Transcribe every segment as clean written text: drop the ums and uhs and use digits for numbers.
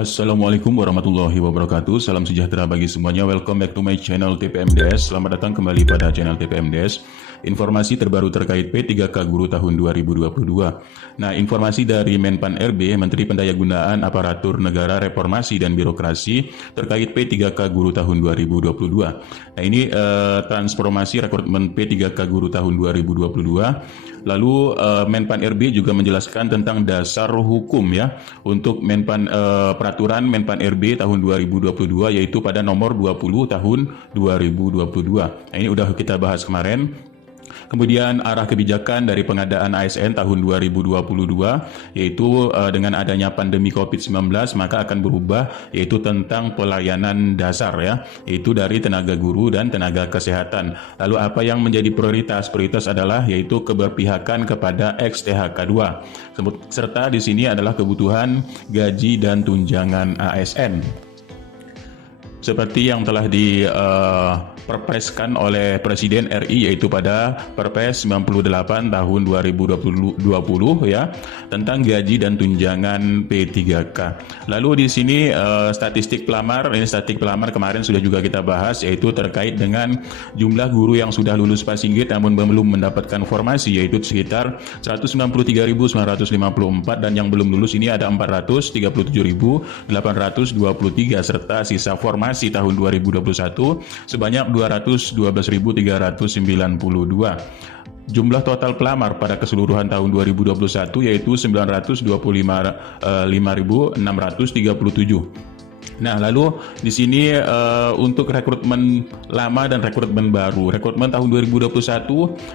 Assalamualaikum warahmatullahi wabarakatuh. Salam sejahtera bagi semuanya. Welcome back to my channel TPMDS. Selamat datang kembali pada channel TPMDS. Informasi terbaru terkait P3K Guru tahun 2022. Nah, informasi dari Menpan RB, Menteri Pendayagunaan Aparatur Negara Reformasi dan Birokrasi terkait P3K Guru tahun 2022. Nah, ini transformasi rekrutmen P3K Guru tahun 2022. Lalu Menpan RB juga menjelaskan tentang dasar hukum ya untuk peraturan Menpan RB tahun 2022 yaitu pada nomor 20 tahun 2022. Nah, ini udah kita bahas kemarin. Kemudian arah kebijakan dari pengadaan ASN tahun 2022 yaitu dengan adanya pandemi COVID-19 maka akan berubah yaitu tentang pelayanan dasar ya, yaitu dari tenaga guru dan tenaga kesehatan. Lalu apa yang menjadi prioritas? Prioritas adalah yaitu keberpihakan kepada ex-THK 2 serta di sini adalah kebutuhan gaji dan tunjangan ASN. Seperti yang telah diperpreskan oleh Presiden RI yaitu pada Perpres 98 tahun 2020 ya tentang gaji dan tunjangan P3K. Lalu di sini statistik pelamar kemarin sudah juga kita bahas yaitu terkait dengan jumlah guru yang sudah lulus Pasinggit namun belum mendapatkan formasi yaitu sekitar 193.954 dan yang belum lulus ini ada 437.823 serta sisa formasi tahun 2021 sebanyak 212.392. Jumlah total pelamar pada keseluruhan tahun 2021 yaitu 925.637. Nah, lalu di sini untuk rekrutmen lama dan rekrutmen baru. Rekrutmen tahun 2021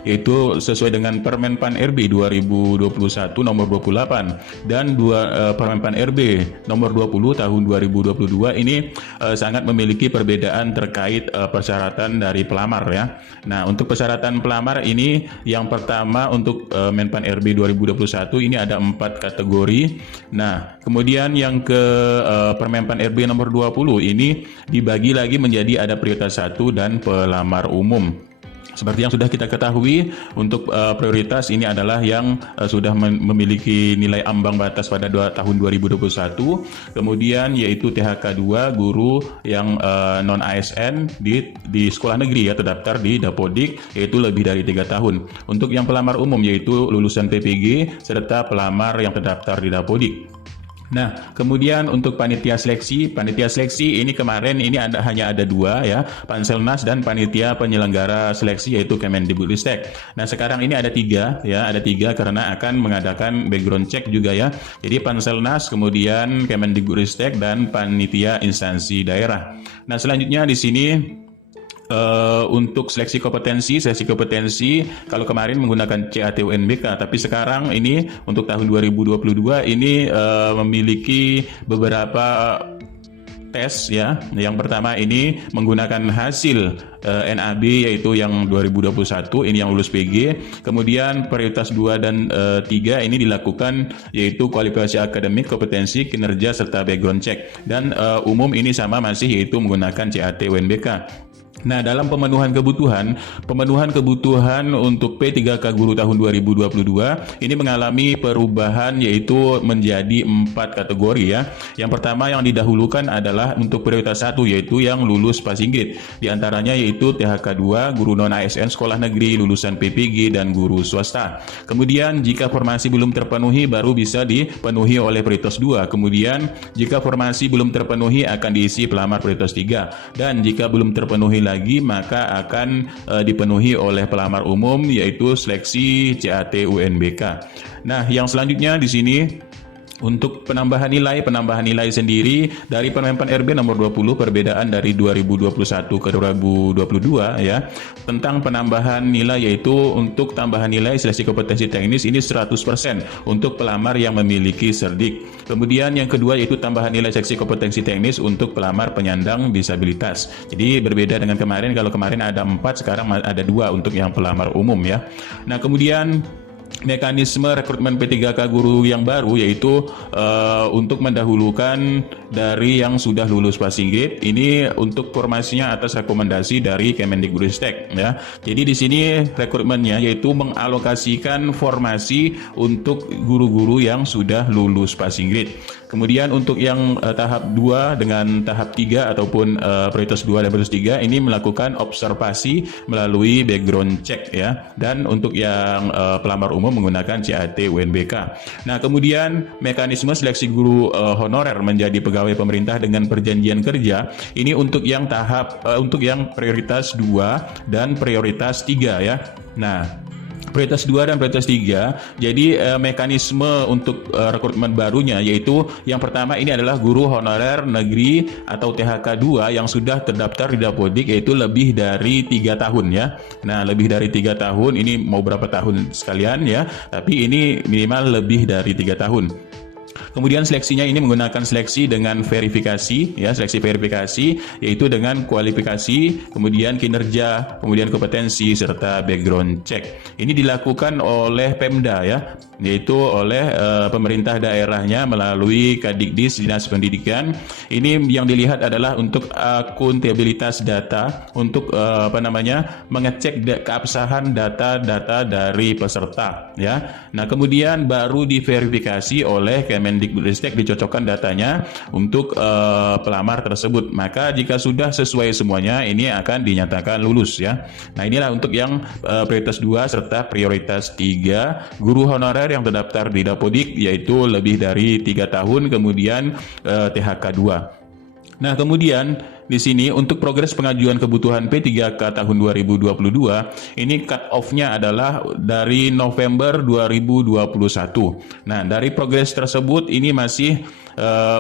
yaitu sesuai dengan Permenpan RB 2021 nomor 28 dan Permenpan RB nomor 20 tahun 2022 ini sangat memiliki perbedaan terkait persyaratan dari pelamar ya. Nah, untuk persyaratan pelamar ini yang pertama untuk Menpan RB 2021 ini ada 4 kategori. Nah, kemudian yang ke Permenpan RB nomor 20 ini dibagi lagi menjadi ada prioritas 1 dan pelamar umum. Seperti yang sudah kita ketahui, untuk prioritas ini adalah yang sudah memiliki nilai ambang batas pada tahun 2021. Kemudian yaitu THK 2 guru yang non ASN di sekolah negeri ya terdaftar di Dapodik yaitu lebih dari 3 tahun. Untuk yang pelamar umum yaitu lulusan PPG serta pelamar yang terdaftar di Dapodik. Nah, kemudian untuk panitia seleksi ini kemarin ini hanya ada 2 ya, Panselnas dan panitia penyelenggara seleksi yaitu Kemendikbudristek. Nah, sekarang ini ada 3 ya, ada 3 karena akan mengadakan background check juga ya. Jadi Panselnas, kemudian Kemendikbudristek dan panitia instansi daerah. Nah, selanjutnya di sini untuk seleksi kompetensi kalau kemarin menggunakan CAT UNBK tapi sekarang ini untuk tahun 2022 ini memiliki beberapa tes ya. Yang pertama ini menggunakan hasil NAB yaitu yang 2021 ini yang lulus PG. Kemudian prioritas 2 dan 3 ini dilakukan yaitu kualifikasi akademik, kompetensi, kinerja serta background check. Dan umum ini sama masih yaitu menggunakan CAT UNBK. Nah, dalam pemenuhan kebutuhan untuk P3K Guru tahun 2022 ini mengalami perubahan yaitu menjadi 4 kategori ya. Yang pertama yang didahulukan adalah untuk prioritas 1 yaitu yang lulus Pasinggit. Di antaranya yaitu THK 2, guru non ASN sekolah negeri, lulusan PPG dan guru swasta. Kemudian jika formasi belum terpenuhi baru bisa dipenuhi oleh prioritas 2. Kemudian jika formasi belum terpenuhi akan diisi pelamar prioritas 3 dan jika belum terpenuhi lagi maka akan dipenuhi oleh pelamar umum yaitu seleksi CAT UNBK. Nah, yang selanjutnya di sini untuk penambahan nilai sendiri dari Permenpan RB nomor 20 perbedaan dari 2021 ke 2022 ya. Tentang penambahan nilai yaitu untuk tambahan nilai seleksi kompetensi teknis ini 100% untuk pelamar yang memiliki Serdik. Kemudian yang kedua yaitu tambahan nilai seleksi kompetensi teknis untuk pelamar penyandang disabilitas. Jadi berbeda dengan kemarin, kalau kemarin ada 4 sekarang ada 2 untuk yang pelamar umum ya. Nah, kemudian mekanisme rekrutmen P3K guru yang baru yaitu untuk mendahulukan dari yang sudah lulus passing grade. Ini untuk formasinya atas rekomendasi dari Kemendikbudristek ya. Jadi di sini rekrutmennya yaitu mengalokasikan formasi untuk guru-guru yang sudah lulus passing grade. Kemudian untuk yang tahap 2 dengan tahap 3 ataupun prioritas 2 dan prioritas 3 ini melakukan observasi melalui background check ya. Dan untuk yang pelamar umum menggunakan CAT UNBK. Nah, kemudian mekanisme seleksi guru honorer menjadi pegawai pemerintah dengan perjanjian kerja ini untuk yang untuk yang prioritas 2 dan prioritas 3 ya. Nah, prioritas 2 dan prioritas 3. Jadi mekanisme untuk rekrutmen barunya yaitu yang pertama ini adalah guru honorer negeri atau THK 2 yang sudah terdaftar di Dapodik yaitu lebih dari 3 tahun ya. Nah, lebih dari 3 tahun ini mau berapa tahun sekalian ya, tapi ini minimal lebih dari 3 tahun. Kemudian seleksinya ini menggunakan seleksi dengan verifikasi ya, seleksi verifikasi yaitu dengan kualifikasi, kemudian kinerja, kemudian kompetensi serta background check. Ini dilakukan oleh Pemda ya, yaitu oleh pemerintah daerahnya melalui Kadikdis Dinas Pendidikan. Ini yang dilihat adalah untuk akuntabilitas data, untuk mengecek keabsahan data-data dari peserta ya. Nah, kemudian baru diverifikasi oleh Kemendikbudristek, dicocokkan datanya untuk pelamar tersebut. Maka jika sudah sesuai semuanya ini akan dinyatakan lulus ya. Nah, inilah untuk yang prioritas 2 serta prioritas 3 guru honorer yang terdaftar di Dapodik yaitu lebih dari 3 tahun, kemudian THK 2. Nah, kemudian di sini untuk progres pengajuan kebutuhan P3K tahun 2022 ini cut off-nya adalah dari November 2021. Nah, dari progres tersebut ini masih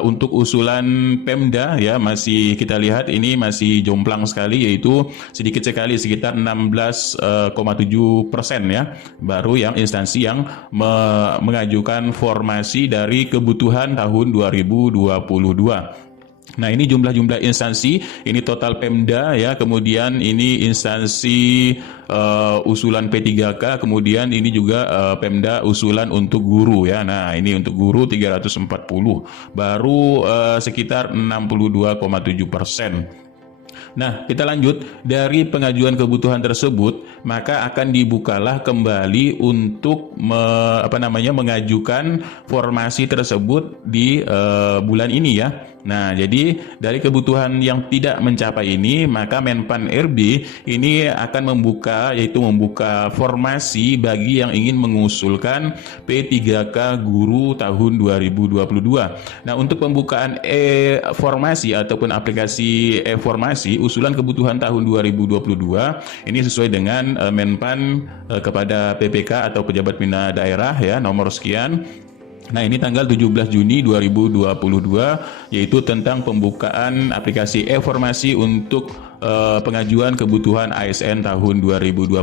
untuk usulan Pemda ya, masih kita lihat ini masih jomplang sekali, yaitu sedikit sekali sekitar 16,7% ya, baru yang instansi yang mengajukan formasi dari kebutuhan tahun 2022. Nah, ini jumlah-jumlah instansi, ini total Pemda ya, kemudian ini instansi usulan P3K, kemudian ini juga Pemda usulan untuk guru ya. Nah, ini untuk guru 340, baru sekitar 62,7%. Nah, kita lanjut dari pengajuan kebutuhan tersebut, maka akan dibukalah kembali untuk mengajukan formasi tersebut di bulan ini ya. Nah, jadi dari kebutuhan yang tidak mencapai ini, maka Menpan RB ini akan membuka formasi bagi yang ingin mengusulkan P3K guru tahun 2022. Nah, untuk pembukaan formasi ataupun aplikasi formasi usulan kebutuhan tahun 2022 ini sesuai dengan Menpan kepada PPK atau pejabat bina daerah ya, nomor sekian. Nah, ini tanggal 17 Juni 2022 yaitu tentang pembukaan aplikasi e-formasi untuk pengajuan kebutuhan ASN tahun 2022.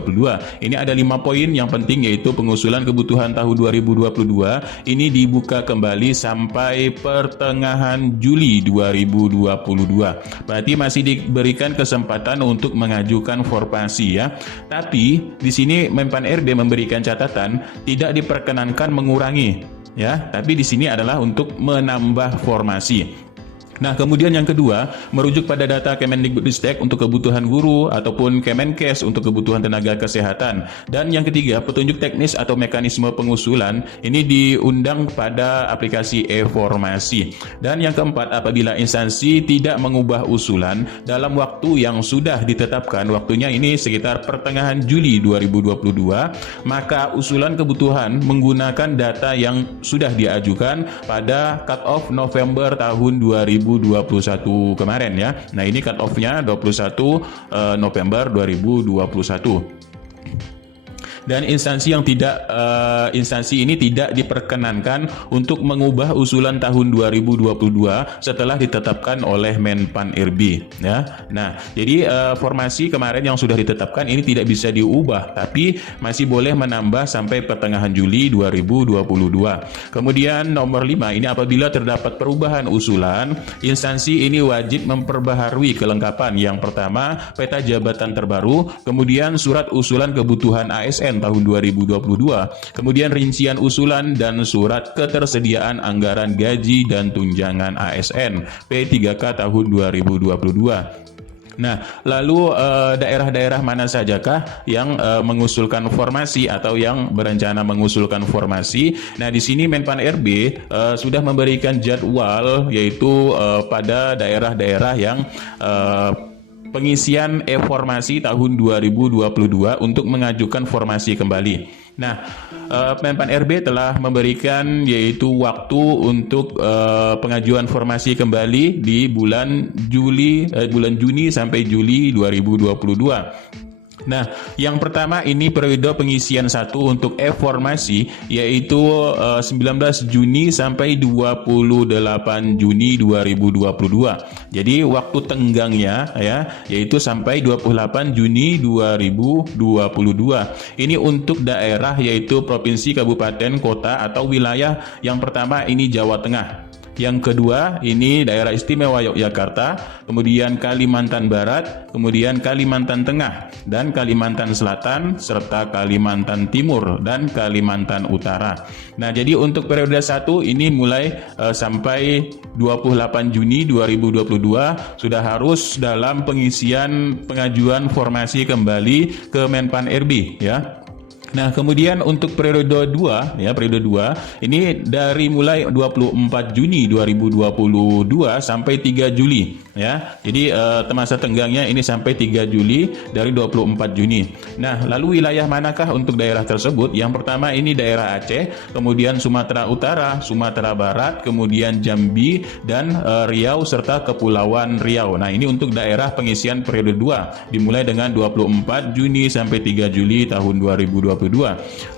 Ini ada 5 poin yang penting, yaitu pengusulan kebutuhan tahun 2022 ini dibuka kembali sampai pertengahan Juli 2022. Berarti masih diberikan kesempatan untuk mengajukan formasi ya. Tapi di sini Menpan RB memberikan catatan tidak diperkenankan mengurangi ya, tapi di sini adalah untuk menambah formasi. Nah, kemudian yang kedua, merujuk pada data Kemendikbudristek untuk kebutuhan guru ataupun Kemenkes untuk kebutuhan tenaga kesehatan. Dan yang ketiga, petunjuk teknis atau mekanisme pengusulan ini diundang pada aplikasi e-formasi. Dan yang keempat, apabila instansi tidak mengubah usulan dalam waktu yang sudah ditetapkan, waktunya ini sekitar pertengahan Juli 2022, maka usulan kebutuhan menggunakan data yang sudah diajukan pada cut off November tahun 2021 kemarin ya. Nah, ini cut off-nya 21 November 2021. Dan instansi ini tidak diperkenankan untuk mengubah usulan tahun 2022 setelah ditetapkan oleh Menpan RB ya. Nah, jadi formasi kemarin yang sudah ditetapkan ini tidak bisa diubah, tapi masih boleh menambah sampai pertengahan Juli 2022. Kemudian nomor 5 ini, apabila terdapat perubahan usulan, instansi ini wajib memperbaharui kelengkapan. Yang pertama, peta jabatan terbaru, kemudian surat usulan kebutuhan ASN APBN tahun 2022, kemudian rincian usulan dan surat ketersediaan anggaran gaji dan tunjangan ASN P3K tahun 2022. Nah, lalu daerah-daerah mana sajakah yang mengusulkan formasi atau yang berencana mengusulkan formasi? Nah, di sini Menpan RB sudah memberikan jadwal, yaitu pada daerah-daerah yang pengisian e-formasi tahun 2022 untuk mengajukan formasi kembali. Nah, Menpan RB telah memberikan yaitu waktu untuk pengajuan formasi kembali di bulan Juni sampai Juli 2022. Nah, yang pertama ini periode pengisian 1 untuk e-formasi yaitu 19 Juni sampai 28 Juni 2022. Jadi waktu tenggangnya ya yaitu sampai 28 Juni 2022. Ini untuk daerah yaitu provinsi, kabupaten, kota atau wilayah. Yang pertama ini Jawa Tengah. Yang kedua ini daerah istimewa Yogyakarta, kemudian Kalimantan Barat, kemudian Kalimantan Tengah, dan Kalimantan Selatan, serta Kalimantan Timur dan Kalimantan Utara. Nah, jadi untuk periode 1 ini mulai sampai 28 Juni 2022 sudah harus dalam pengisian pengajuan formasi kembali ke Menpan RB ya. Nah, kemudian untuk periode 2 ini dari mulai 24 Juni 2022 sampai 3 Juli ya. Jadi masa tenggangnya ini sampai 3 Juli dari 24 Juni. Nah, lalu wilayah manakah untuk daerah tersebut? Yang pertama ini daerah Aceh, kemudian Sumatera Utara, Sumatera Barat, kemudian Jambi dan Riau serta Kepulauan Riau. Nah, ini untuk daerah pengisian periode 2 dimulai dengan 24 Juni sampai 3 Juli tahun 2022.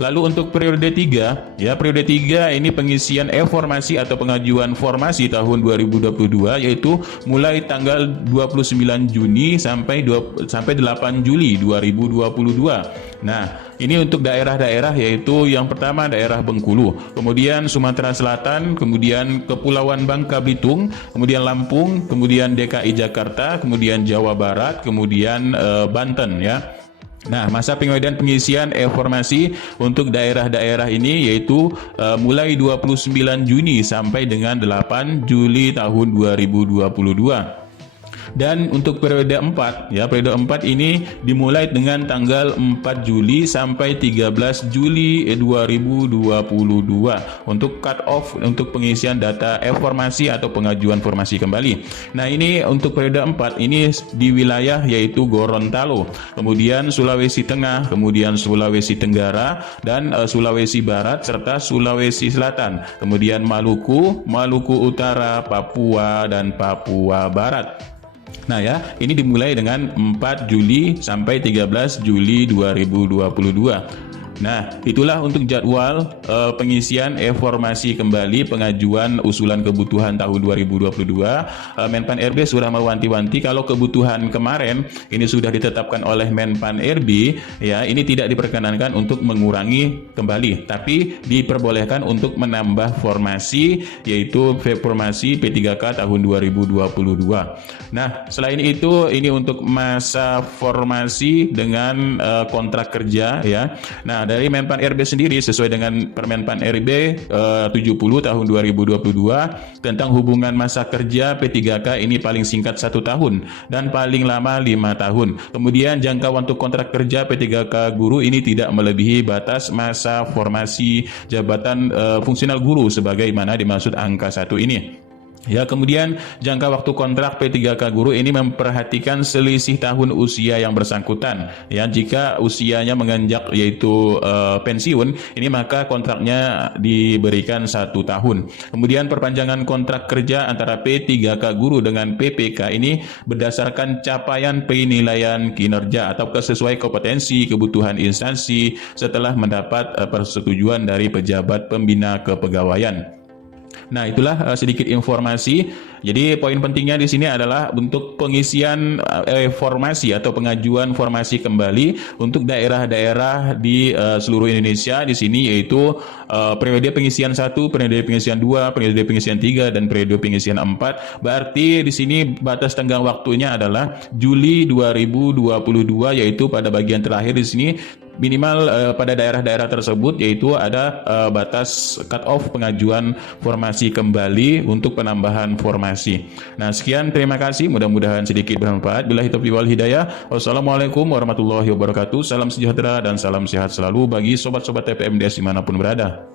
Lalu untuk periode 3 ya, periode 3 ini pengisian e-formasi atau pengajuan formasi tahun 2022 yaitu mulai tanggal 29 Juni sampai 8 Juli 2022. Nah, ini untuk daerah-daerah yaitu yang pertama daerah Bengkulu, kemudian Sumatera Selatan, kemudian Kepulauan Bangka Belitung, kemudian Lampung, kemudian DKI Jakarta, kemudian Jawa Barat, kemudian Banten ya. Nah, masa pengisian e-formasi untuk daerah-daerah ini yaitu mulai 29 Juni sampai dengan 8 Juli tahun 2022. Dan untuk periode 4 ya, periode 4 ini dimulai dengan tanggal 4 Juli sampai 13 Juli 2022 untuk cut off untuk pengisian data e-formasi atau pengajuan formasi kembali. Nah, ini untuk periode 4 ini di wilayah yaitu Gorontalo, kemudian Sulawesi Tengah, kemudian Sulawesi Tenggara dan Sulawesi Barat serta Sulawesi Selatan, kemudian Maluku, Maluku Utara, Papua dan Papua Barat. Nah ya, ini dimulai dengan 4 Juli sampai 13 Juli 2022. Nah, itulah untuk jadwal pengisian e-formasi kembali pengajuan usulan kebutuhan tahun 2022. Menpan RB sudah mewanti-wanti kalau kebutuhan kemarin ini sudah ditetapkan oleh Menpan RB ya, ini tidak diperkenankan untuk mengurangi kembali, tapi diperbolehkan untuk menambah formasi yaitu formasi P3K tahun 2022. Nah, selain itu ini untuk masa formasi dengan kontrak kerja ya. Nah, dari Menpan RB sendiri sesuai dengan Permenpan RB 70 tahun 2022 tentang hubungan masa kerja P3K ini paling singkat 1 tahun dan paling lama 5 tahun. Kemudian jangka waktu kontrak kerja P3K guru ini tidak melebihi batas masa formasi jabatan fungsional guru sebagaimana dimaksud angka 1 ini. Ya, kemudian jangka waktu kontrak P3K guru ini memperhatikan selisih tahun usia yang bersangkutan. Ya, jika usianya menginjak yaitu pensiun, ini maka kontraknya diberikan 1 tahun. Kemudian perpanjangan kontrak kerja antara P3K guru dengan PPK ini berdasarkan capaian penilaian kinerja atau sesuai kompetensi kebutuhan instansi setelah mendapat persetujuan dari pejabat pembina kepegawaian. Nah, itulah sedikit informasi. Jadi poin pentingnya di sini adalah untuk pengisian formasi atau pengajuan formasi kembali untuk daerah-daerah di seluruh Indonesia di sini yaitu periode pengisian 1, periode pengisian 2, periode pengisian 3 dan periode pengisian 4. Berarti di sini batas tenggang waktunya adalah Juli 2022 yaitu pada bagian terakhir di sini minimal pada daerah-daerah tersebut yaitu ada batas cut off pengajuan formasi kembali untuk penambahan formasi. Nah, sekian, terima kasih, mudah-mudahan sedikit bermanfaat. Billahi taufiq wal hidayah. Wassalamualaikum warahmatullahi wabarakatuh. Salam sejahtera dan salam sehat selalu bagi sobat-sobat TPMDS dimanapun berada.